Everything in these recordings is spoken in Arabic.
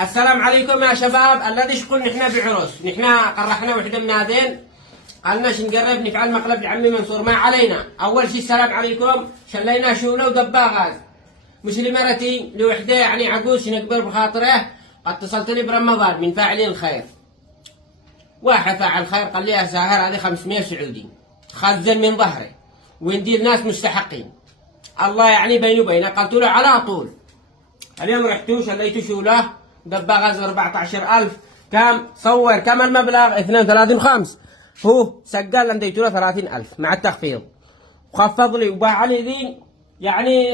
السلام عليكم يا شباب. الذي يقول نحن بعرس، نحن قرحنا وحده من هذين، قالناش نقرب نفعل مقلب لعمي منصور. ما علينا. اول شيء السلام عليكم. شلينا شوله ودبا غاز، مش لمرتي لوحده يعني عجوز نكبر بخاطره. اتصلت لي برمضان من فاعلين الخير، واحد فاعل خير قال لي يا ساهر هذه 500 سعودي خزن من ظهري وندير ناس مستحقين، الله يعني بيني وبينه. قلت له على طول. اليوم رحتوا شليتوا شوله دبا غاز 14,000. كم صور كم المبلغ؟ 32.5. هو سجل لنديت له 30,000 مع التخفيض، وخفض لي وباع لي ذي يعني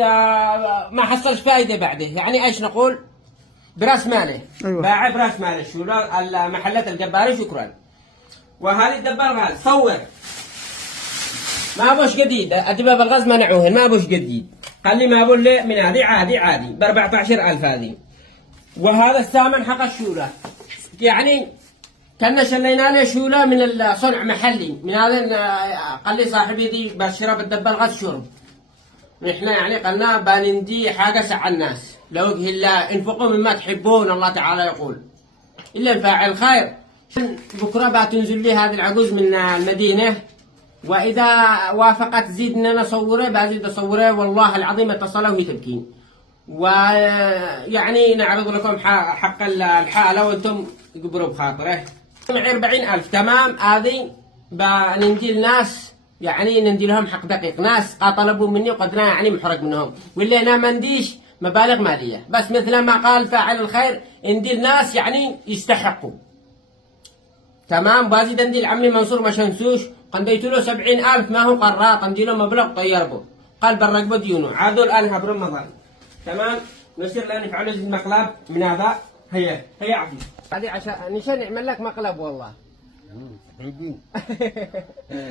ما حصلش فائده بعده. يعني ايش نقول؟ براس ماله. أيوة. باع براس ماله شو المحلات الجباري. شكرا. وهذه الدبار غاز صور ما بوش جديد. الدباب الغاز منعوه ما بوش جديد. قال لي ما بقول لي من هذه عادي ب 14,000 هذه. وهذا الثامن حق الشوله، يعني كنا شلينا له شوله من الصنع محلي من هذا. قال لي صاحبي دي بشرب الدبا الغاز شرب. نحن يعني قلنا بندي حاجه سع الناس لوجه الله. انفقوا مما تحبون، الله تعالى يقول الا الفاعل خير. بكره بتنزل لي هذه العجوز من المدينه، واذا وافقت زيد ان انا اصوره بزيد اصوره. والله العظيم اتصلوا وهي تبكين. ويعني نعرض لكم حق الحالة وانتم تقبروا بخاطره. معي 40,000 تمام. هذه بنندي الناس يعني نندي لهم حق دقيق. ناس طلبوا مني وقدنا يعني محرج منهم، واللي انا ما نديش مبالغ مالية، بس مثل ما قال فاعل الخير ندي الناس يعني يستحقوا. تمام. بازيد ندي لعمي منصور ما شنسوش، قنديت له 70,000 ما هو قراط، ندي له مبلغ طيربه قال برقبه ديونه. عادوا الان برمضان. تمام. نصير الان نفعل المقلب من هذا. هي عفي هذه عشان نشان نعمل لك مقلب والله.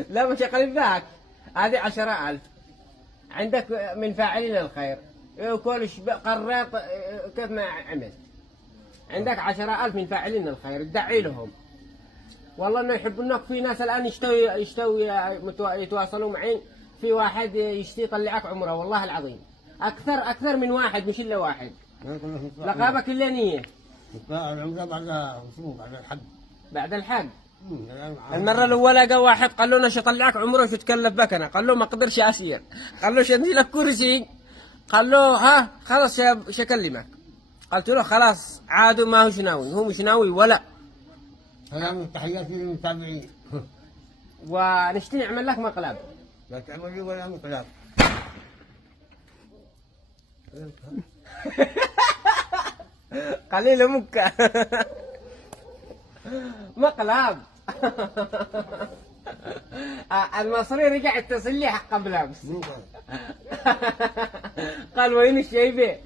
لا مش اقل ذاك. هذه 10,000 عندك من فاعلين الخير وكل قريط كيف ما عمل. عندك 10,000 من فاعلين الخير تدعي لهم. والله انه يحبونك. في ناس الان يتواصلوا معي. في واحد يشتي يطلعك عمره والله العظيم. أكثر من واحد مش إلا واحد. لقابك إلا نية. العمرة بعد الحج. بعد الحج. المرة الأولى جا واحد قال له أنا شطلعك عمره شو تكلف بك. أنا قال له ما أقدرش أسير. قال له شنزل لك كرسي. قال له ها خلاص شكلمك. قلت له خلاص عادوا ما هو شناوي. هو مش ناوي ولا. سلام تحياتي للمتابعين. ونشتي نعمل لك مقلب. لا تعمل لي ولا مقلب. قليل مكة. مقلب. المصري رجع اتصل لي حق بلابس. قال وين الشيبة؟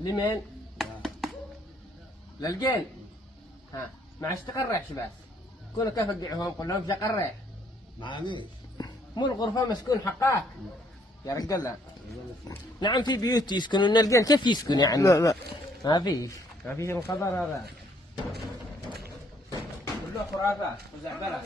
لمين؟ للجين. ها ما عادش تقرح شباب. كونوا كيف تقعهم قول لهم شقرح. معانيش. مو الغرفة مسكون حقاك يا رجال. نعم في بيوت يسكنون الجن. كيف يسكن يعني؟ لا ما فيش الخبر هذا كله خرافات وزعبلة.